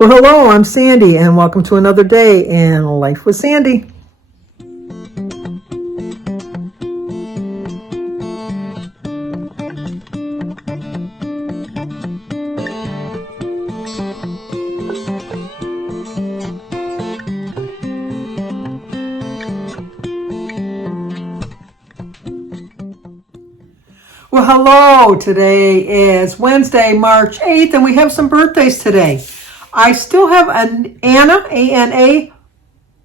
Well, hello, I'm Sandy, and welcome to another day in Life with Sandy. Well, hello, today is Wednesday, March 8th, and we have some birthdays today. I still have an Anna, A-N-A,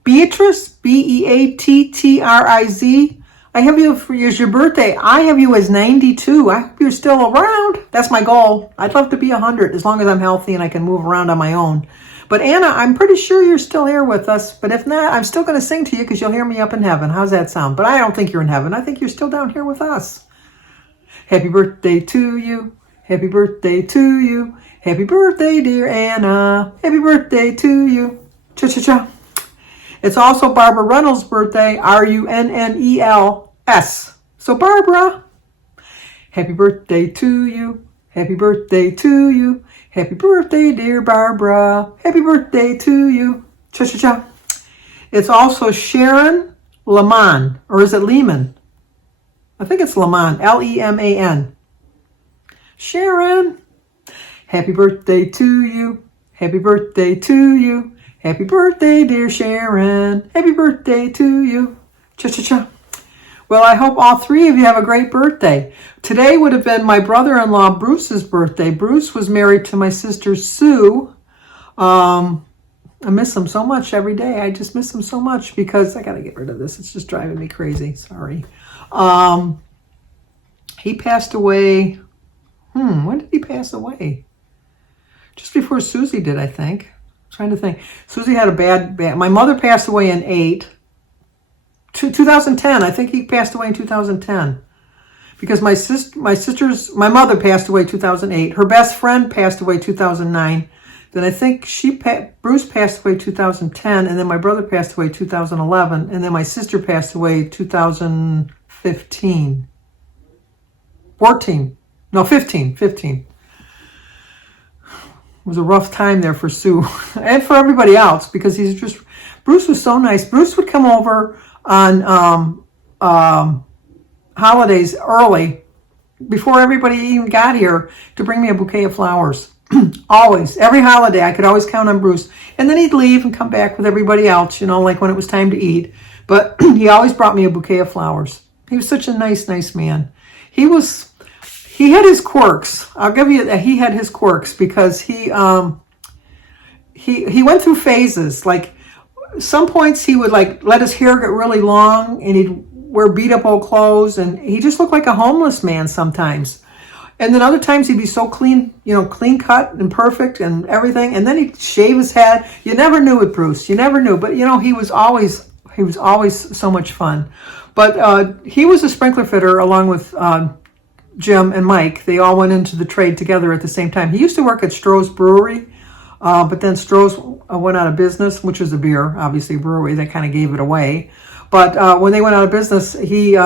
Beatrice, B-E-A-T-T-R-I-Z. I have you for your birthday. I have you as 92. I hope you're still around. That's my goal. I'd love to be 100 as long as I'm healthy and I can move around on my own. But Anna, I'm pretty sure you're still here with us. But if not, I'm still going to sing to you because you'll hear me up in heaven. How's that sound? But I don't think you're in heaven. I think you're still down here with us. Happy birthday to you. Happy birthday to you. Happy birthday, dear Anna. Happy birthday to you. Cha-cha-cha. It's also Barbara Reynolds' birthday, R-U-N-N-E-L-S. So Barbara, happy birthday to you. Happy birthday to you. Happy birthday, dear Barbara. Happy birthday to you. Cha-cha-cha. It's also Sharon Leman, or is it Lehman? I think it's Leman, L-E-M-A-N. Sharon, happy birthday to you. Happy birthday to you. Happy birthday, dear Sharon. Happy birthday to you. Cha-cha-cha. Well, I hope all three of you have a great birthday. Today would have been my brother-in-law Bruce's birthday. Bruce was married to my sister Sue. I miss him so much every day. I just miss him so much because I got to get rid of this. It's just driving me crazy. Sorry. He passed away. When did he pass away? Just before Susie did, I think. I'm trying to think. Susie had a bad. My mother passed away in 2010. I think he passed away in 2010. Because my mother passed away 2008. Her best friend passed away 2009. Then I think Bruce passed away 2010, and then my brother passed away 2011, and then my sister passed away 2015. 15. It was a rough time there for Sue and for everybody else because Bruce was so nice. Bruce would come over on holidays early before everybody even got here to bring me a bouquet of flowers. Always, every holiday, I could always count on Bruce. And then he'd leave and come back with everybody else, like when it was time to eat. But he always brought me a bouquet of flowers. He was such a nice, nice man. He had his quirks. I'll give you that. He had his quirks because he went through phases. Like some points he would let his hair get really long and he'd wear beat up old clothes and he just looked like a homeless man sometimes. And then other times he'd be so clean, clean cut and perfect and everything. And then he'd shave his head. You never knew it, Bruce. You never knew. But he was always so much fun. But he was a sprinkler fitter along with Jim and Mike. They all went into the trade together at the same time. He used to work at Stroh's Brewery, but then Stroh's went out of business, which is a beer, obviously brewery. That kind of gave it away. But when they went out of business, he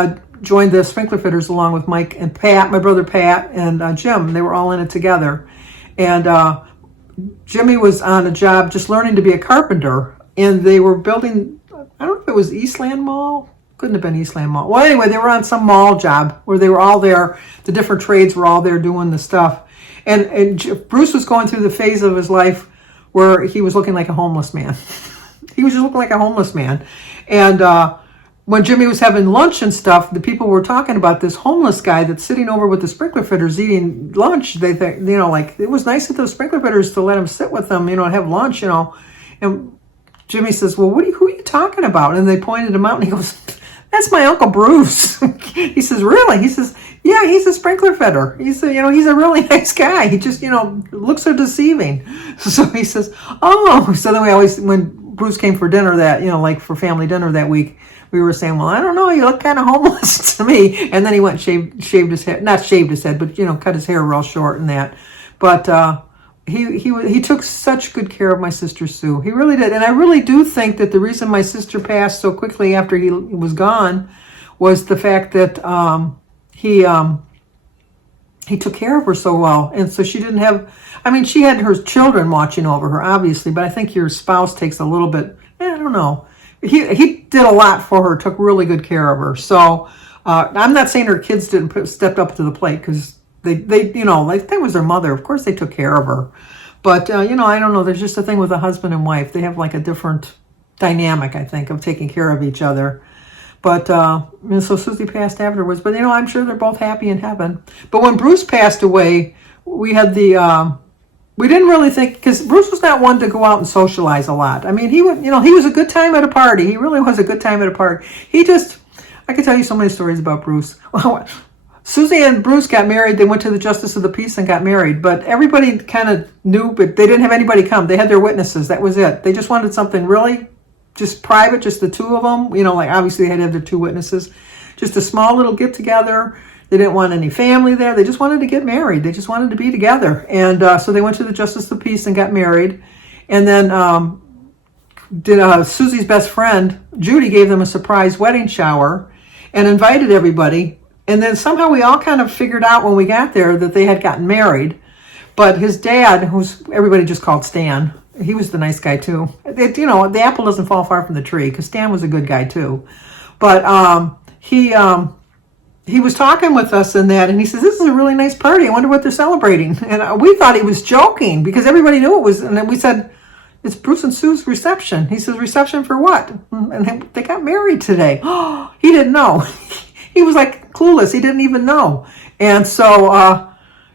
joined the sprinkler fitters along with Mike and Pat, my brother Pat, and Jim. They were all in it together. And Jimmy was on a job just learning to be a carpenter. And they were building, I don't know if it was Eastland Mall. Couldn't have been Eastland Mall. Well, anyway, they were on some mall job where they were all there. The different trades were all there doing the stuff. And Bruce was going through the phase of his life where he was looking like a homeless man. He was just looking like a homeless man. And when Jimmy was having lunch and stuff, the people were talking about this homeless guy that's sitting over with the sprinkler fitters eating lunch. They think, it was nice of those sprinkler fitters to let him sit with them, and have lunch, And Jimmy says, well, who are you talking about? And they pointed him out, and he goes, that's my Uncle Bruce. He says, really? He says, yeah, he's a sprinkler fitter. He's a really nice guy. He just, looks so deceiving. So he says, oh. So then when Bruce came for dinner for family dinner that week, we were saying, well, I don't know, you look kind of homeless to me. And then he went and shaved his head, not shaved his head, but, cut his hair real short and that. But he took such good care of my sister Sue. He really did. And I really do think that the reason my sister passed so quickly after he was gone was the fact that he he took care of her so well. And so she didn't have, I mean, she had her children watching over her, obviously, but I think your spouse takes a little bit, I don't know. He did a lot for her, took really good care of her. So I'm not saying her kids didn't stepped up to the plate, because they you know, like that was their mother. Of course they took care of her. But, you know, I don't know. There's just a thing with a husband and wife. They have like a different dynamic, I think, of taking care of each other. But, and so Susie passed afterwards. But, you know, I'm sure they're both happy in heaven. But when Bruce passed away, we had we didn't really think, because Bruce was not one to go out and socialize a lot. I mean, he would, you know, he was a good time at a party. He really was a good time at a party. I could tell you so many stories about Bruce. Susie and Bruce got married. They went to the Justice of the Peace and got married. But everybody kind of knew, but they didn't have anybody come. They had their witnesses. That was it. They just wanted something really just private, just the two of them. You know, like obviously they had to have their two witnesses. Just a small little get together. They didn't want any family there. They just wanted to get married. They just wanted to be together. And so they went to the Justice of the Peace and got married. And then Susie's best friend, Judy, gave them a surprise wedding shower and invited everybody. And then somehow we all kind of figured out when we got there that they had gotten married. But his dad, who's everybody just called Stan, he was the nice guy too. You know, the apple doesn't fall far from the tree, because Stan was a good guy too. But he was talking with us and that, and he says, "This is a really nice party. I wonder what they're celebrating." And we thought he was joking, because everybody knew it was. And then we said, "It's Bruce and Sue's reception." He says, "Reception for what?" And they got married today. He didn't know. He was like clueless. He didn't even know. And so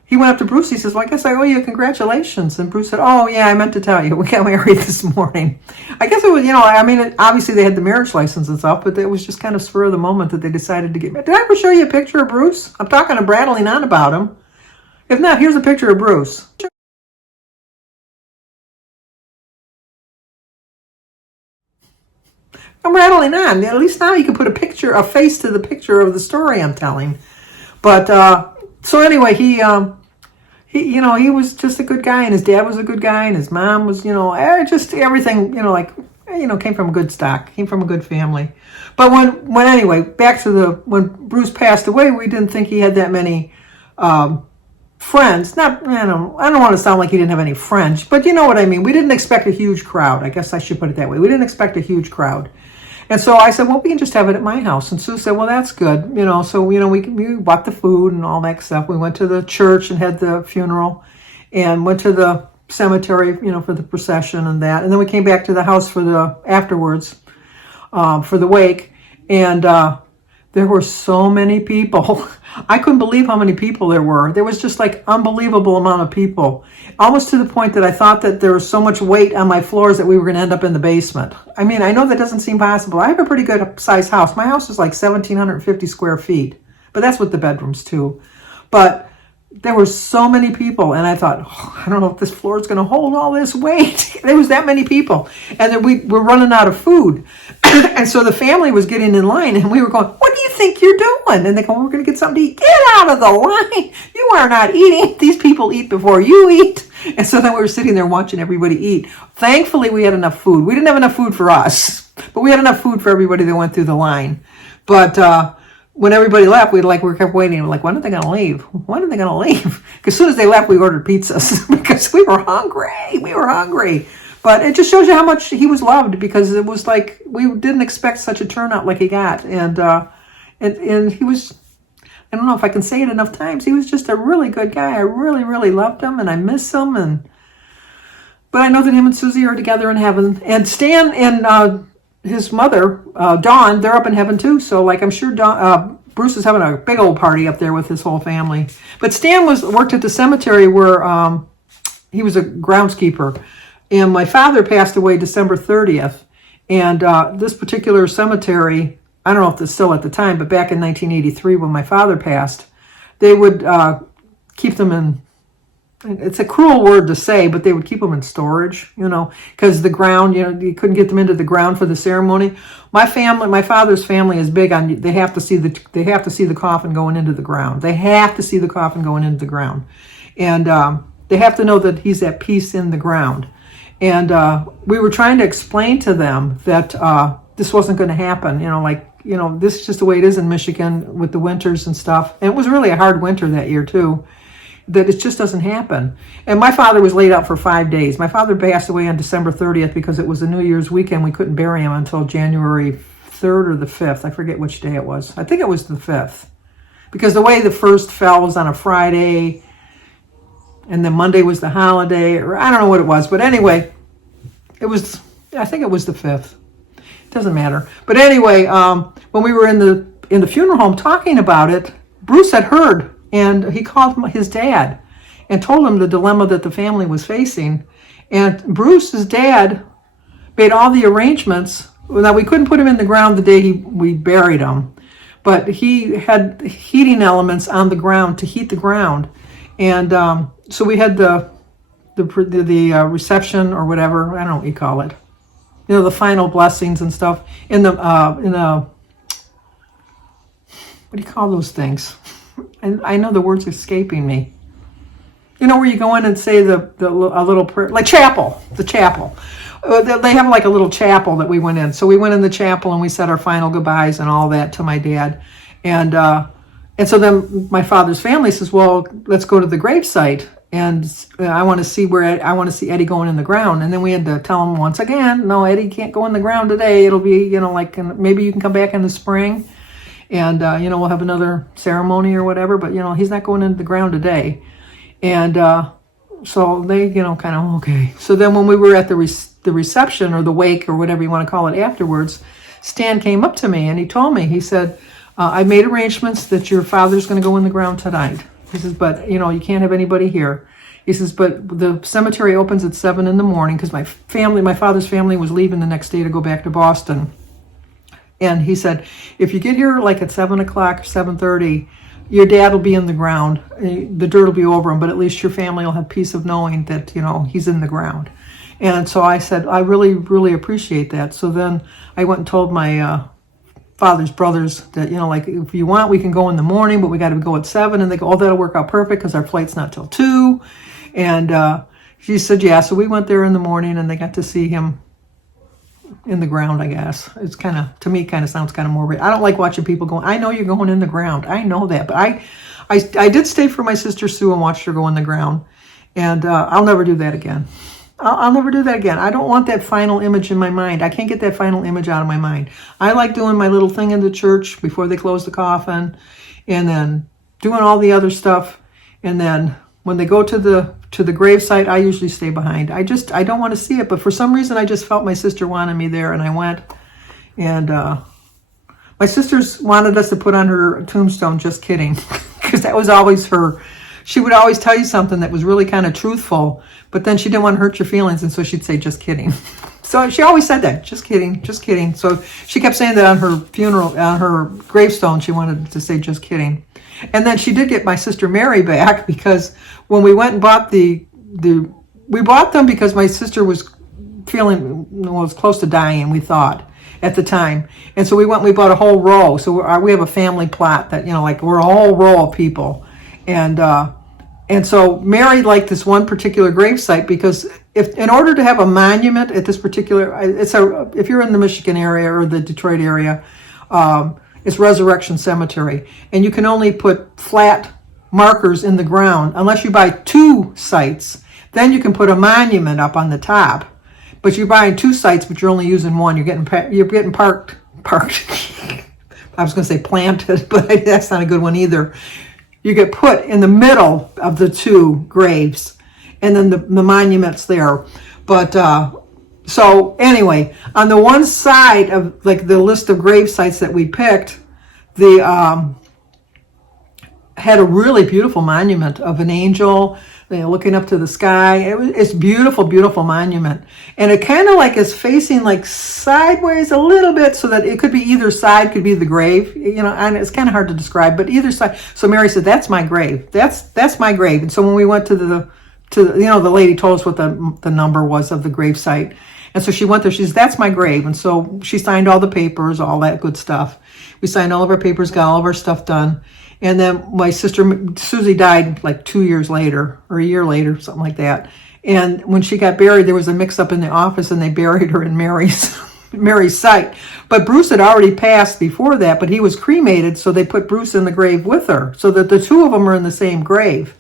he went up to Bruce. He says, "Well, I guess I owe you congratulations." And Bruce said, "Oh, yeah, I meant to tell you. We got married this morning." I guess it was, you know, I mean, obviously they had the marriage license and stuff, but it was just kind of spur of the moment that they decided to get married. Did I ever show you a picture of Bruce? I'm talking to brattling on about him. If not, here's a picture of Bruce. I'm rattling on. At least now you can put a face to the picture of the story I'm telling. But so anyway, he you know, he was just a good guy, and his dad was a good guy, and his mom was, you know, just everything, you know, like, you know, came from a good stock, came from a good family. But when anyway, back to when Bruce passed away, we didn't think he had that many friends. Not, I don't want to sound like he didn't have any friends, but you know what I mean. We didn't expect a huge crowd. I guess I should put it that way. We didn't expect a huge crowd. And so I said, "Well, we can just have it at my house." And Sue said, "Well, that's good." You know, so, you know, we bought the food and all that stuff. We went to the church and had the funeral, and went to the cemetery, you know, for the procession and that. And then we came back to the house for afterwards, for the wake. And there were so many people. I couldn't believe how many people there were. There was just like unbelievable amount of people. Almost to the point that I thought that there was so much weight on my floors that we were going to end up in the basement. I mean, I know that doesn't seem possible. I have a pretty good sized house. My house is like 1,750 square feet, but that's with the bedrooms too. But there were so many people, and I thought, I don't know if this floor is going to hold all this weight. There was that many people, and then we were running out of food. And so the family was getting in line, and we were going, "What do you think you're doing?" And they go, "We're going to get something to eat." "Get out of the line. You are not eating. These people eat before you eat." And so then we were sitting there watching everybody eat. Thankfully, we had enough food. We didn't have enough food for us, but we had enough food for everybody that went through the line. But when everybody left, we kept waiting. We're like, "When are they going to leave? When are they going to leave?" Because as soon as they left, we ordered pizzas because we were hungry. We were hungry. But it just shows you how much he was loved, because it was like we didn't expect such a turnout like he got. And he was, I don't know if I can say it enough times, he was just a really good guy. I really, really loved him, and I miss him. But I know that him and Susie are together in heaven. And Stan and his mother, Dawn, they're up in heaven too. So like I'm sure Bruce is having a big old party up there with his whole family. But Stan worked at the cemetery where he was a groundskeeper. And my father passed away December 30th. And this particular cemetery, I don't know if it's still at the time, but back in 1983 when my father passed, they would keep them in, it's a cruel word to say, but they would keep them in storage, you know, because the ground, you know, you couldn't get them into the ground for the ceremony. My father's family is big on, they have to see the coffin going into the ground. They have to see the coffin going into the ground. And they have to know that he's at peace in the ground. And we were trying to explain to them that this wasn't going to happen. You know, like, you know, this is just the way it is in Michigan with the winters and stuff. And it was really a hard winter that year too. that it just doesn't happen. And my father was laid out for 5 days. My father passed away on December 30th because it was a New Year's weekend. We couldn't bury him until January 3rd or the 5th. I forget which day it was. I think it was the 5th. Because the way the first fell was on a Friday, and then Monday was the holiday, or I don't know what it was. But anyway, I think it was the 5th. It doesn't matter. But anyway, when we were in the funeral home talking about it, Bruce had heard, and he called his dad and told him the dilemma that the family was facing. And Bruce's dad made all the arrangements. Now, we couldn't put him in the ground the day we buried him, but he had heating elements on the ground to heat the ground. And so we had the reception or whatever, I don't know what you call it, the final blessings and stuff in the what do you call those things? And I know the word's escaping me. Where you go in and say a little prayer, like chapel, the chapel. They have like a little chapel that we went in. So we went in the chapel and we said our final goodbyes and all that to my dad. And so then my father's family says, well, let's go to the gravesite. And I want to see Eddie going in the ground. And then we had to tell him once again, no, Eddie can't go in the ground today. It'll be, maybe you can come back in the spring. And, we'll have another ceremony or whatever. But, he's not going into the ground today. And so they, kind of, okay. So then when we were at the reception or the wake or whatever you want to call it afterwards, Stan came up to me and he told me, he said, I made arrangements that your father's going to go in the ground tonight. He says, but, you can't have anybody here. He says, but the cemetery opens at 7 in the morning because my father's family was leaving the next day to go back to Boston. And he said, if you get here like at 7 o'clock, 7:30, your dad will be in the ground. The dirt will be over him, but at least your family will have peace of knowing that, he's in the ground. And so I said, I really, really appreciate that. So then I went and told my father's brothers that, if you want, we can go in the morning, but we got to go at 7. And they go, oh, that'll work out perfect because our flight's not till 2. And she said, yeah. So we went there in the morning and they got to see him in the ground, I guess. It's kind of, to me, kind of sounds kind of morbid. I don't like watching people going, I know you're going in the ground. I know that. But I did stay for my sister Sue and watched her go in the ground. And I'll never do that again. I'll never do that again. I don't want that final image in my mind. I can't get that final image out of my mind. I like doing my little thing in the church before they close the coffin, and then doing all the other stuff. And then when they go to the gravesite, I usually stay behind. I don't want to see it. But for some reason, I just felt my sister wanted me there, and I went. And my sisters wanted us to put on her tombstone, just kidding, because that was always her. She would always tell you something that was really kind of truthful, but then she didn't want to hurt your feelings, and so she'd say, just kidding. So she always said that, just kidding, just kidding. So she kept saying that on her funeral, on her gravestone, she wanted to say, just kidding. And then she did get my sister Mary back, because when we went and bought we bought them because my sister was was close to dying, we thought, at the time. And so we went and we bought a whole row. So we have a family plot that, we're a whole row of people. And so Mary liked this one particular gravesite because in order to have a monument at this particular, if you're in the Michigan area or the Detroit area, it's Resurrection Cemetery, and you can only put flat markers in the ground unless you buy 2 sites. Then you can put a monument up on the top, but you're buying 2 sites, but you're only using one. You're getting parked. I was going to say planted, but that's not a good one either. You get put in the middle of the 2 graves, and then the monument's there. But so anyway, on the one side of like the list of grave sites that we picked, the had a really beautiful monument of an angel looking up to the sky. It's beautiful, beautiful monument, and it kind of like is facing like sideways a little bit, so that it could be either side, could be the grave, and it's kind of hard to describe, but either side. So Mary said, "That's my grave. That's my grave." And so when we went to the lady told us what the number was of the grave site, and so she went there. She says, "That's my grave," and so she signed all the papers, all that good stuff. We signed all of our papers, got all of our stuff done. And then my sister, Susie, died like 2 years later, or a year later, something like that. And when she got buried, there was a mix-up in the office, and they buried her in Mary's site. But Bruce had already passed before that, but he was cremated, so they put Bruce in the grave with her, so that the 2 of them are in the same grave.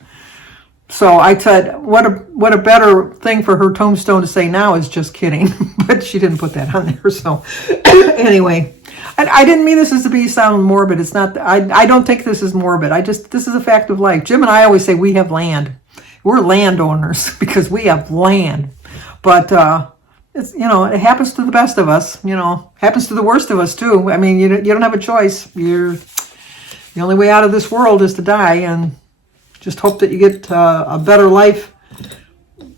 So I said, what a better thing for her tombstone to say now is just kidding. But she didn't put that on there. So anyway, I didn't mean this as to be sound morbid. It's not. I don't think this is morbid. This is a fact of life. Jim and I always say we have land. We're landowners because we have land. But it's, it happens to the best of us. Happens to the worst of us too. I mean, you don't have a choice. The only way out of this world is to die, and just hope that you get a better life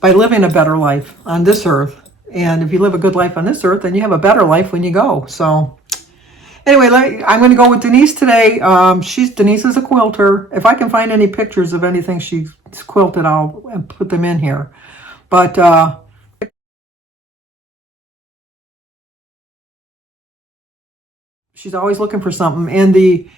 by living a better life on this earth. And if you live a good life on this earth, then you have a better life when you go. So anyway, I'm going to go with Denise today. Denise is a quilter. If I can find any pictures of anything she's quilted, I'll put them in here. But she's always looking for something. And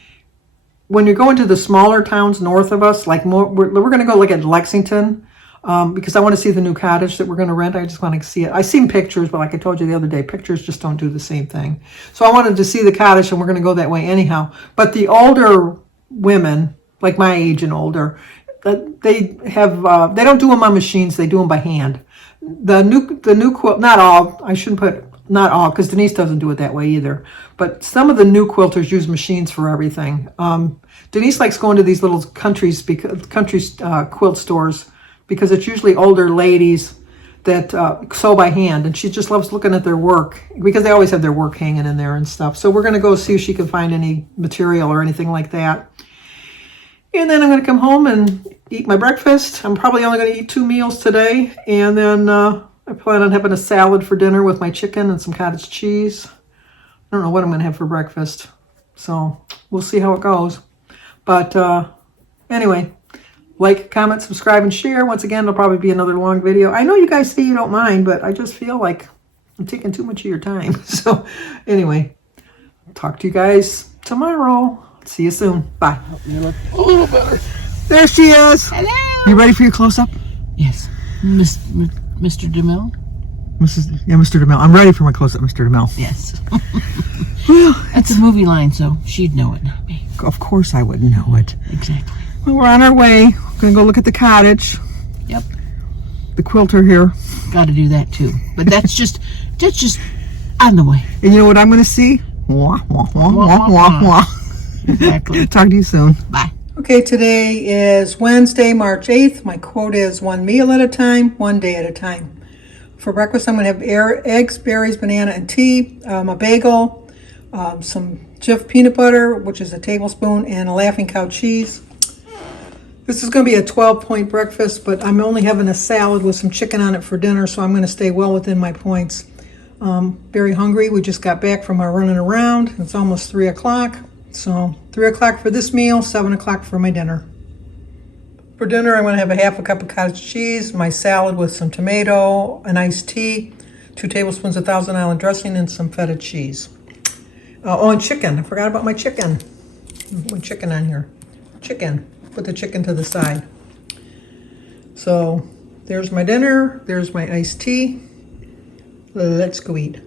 when you're going to the smaller towns north of us, like we're going to go look at Lexington, because I want to see the new cottage that we're going to rent. I just want to see it. I've seen pictures, but like I told you the other day, pictures just don't do the same thing. So I wanted to see the cottage, and we're going to go that way anyhow. But the older women, like my age and older, they don't do them on machines. They do them by hand. The new quilt, not all. I shouldn't put not all, because Denise doesn't do it that way either. But some of the new quilters use machines for everything. Denise likes going to these little country quilt stores because it's usually older ladies that sew by hand, and she just loves looking at their work because they always have their work hanging in there and stuff. So we're going to go see if she can find any material or anything like that. And then I'm going to come home and eat my breakfast. I'm probably only going to eat 2 meals today, and then I plan on having a salad for dinner with my chicken and some cottage cheese. I don't know what I'm going to have for breakfast, so we'll see how it goes. But anyway, like, comment, subscribe, and share. Once again, it'll probably be another long video. I know you guys say you don't mind, but I just feel like I'm taking too much of your time. So anyway, talk to you guys tomorrow. See you soon. Bye. You look a little better. There she is. Hello. You ready for your close-up? Yes. Mr. DeMille? Mr. DeMille. I'm ready for my close-up, Mr. DeMille. Yes. Well, It's a movie line, so she'd know it, not me. of course I would know it. Exactly. Well, we're on our way. We're going to go look at the cottage. Yep. The quilter here. Got to do that too. But that's just on the way. And you know what I'm going to see? Wah, wah, wah, wah, wah, wah. Exactly. Talk to you soon. Bye. Okay, today is Wednesday, March 8th. My quote is 1 meal at a time, 1 day at a time. For breakfast, I'm going to have eggs, berries, banana, and tea, a bagel, some Jif peanut butter, which is a tablespoon, and a Laughing Cow cheese. This is going to be a 12-point breakfast, but I'm only having a salad with some chicken on it for dinner, so I'm going to stay well within my points. Very hungry. We just got back from our running around. It's almost 3 o'clock. So 3 o'clock for this meal, 7 o'clock for my dinner. For dinner, I'm going to have a half a cup of cottage cheese, my salad with some tomato, an iced tea, 2 tablespoons of Thousand Island dressing, and some feta cheese. And chicken. I forgot about my chicken. My chicken on here. Chicken. Put the chicken to the side. So there's my dinner. There's my iced tea. Let's go eat.